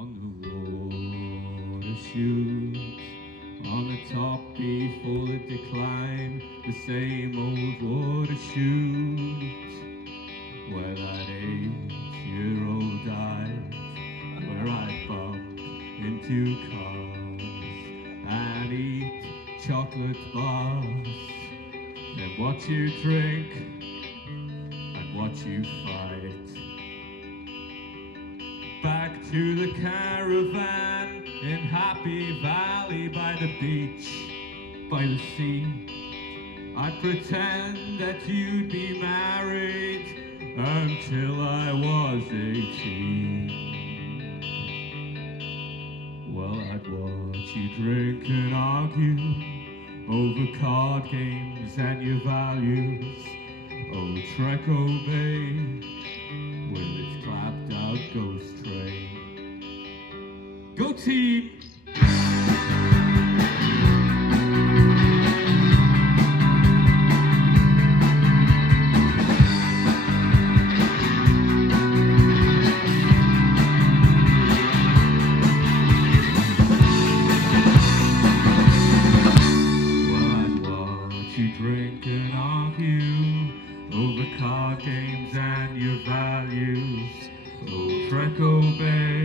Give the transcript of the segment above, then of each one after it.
On the water chute, on the top before the decline, the same old water chute, where that 8-year-old died, where I bump into cars and eat chocolate bars, and watch you drink and watch you fight. Back to the caravan in Happy Valley, by the beach, by the sea. I'd pretend that you'd be married until I was 18. Well, I'd watch you drink and argue over card games and your values. Oh, Treco Bay with its clapped out ghost train. Go team! Drink and argue over card games and your values. Oh, Treco Bay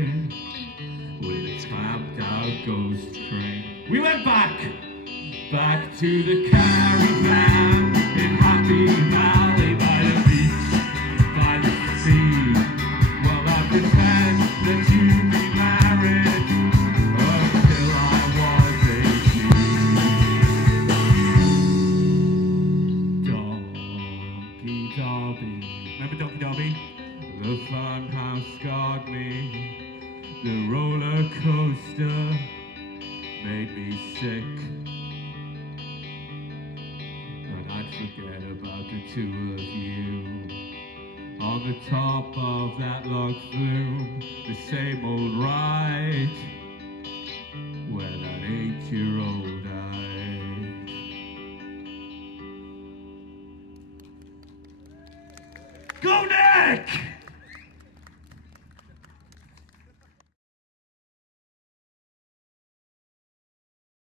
with its clamped out ghost train. We went back to the caravan in Happy Valley, by the beach, by the sea. Well, I pretend that you'd be married until I was 18. Derby. Remember Donkey Derby? The funhouse scarred me. The roller coaster made me sick. And I'd forget about the two of you on the top of that log flume, the same old ride where that 8-year-old died. Go Nick!